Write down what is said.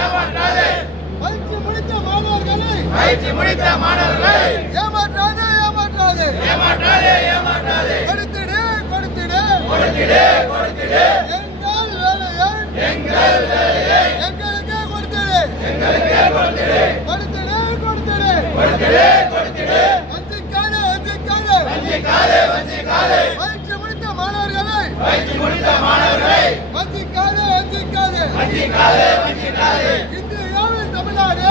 ஏமாற்றாதே பயிற்சி முடித்த மாணவர்களை ஏமாற்றாதே கொடுத்திடு எங்கள் வேலையை எங்களுக்கே கொடுத்திடு வஞ்சிக்காதே பயிற்சி முடித்த மாணவர்களை வஞ்சிக்காதே இந்தியாவில் தமிழ்நாடு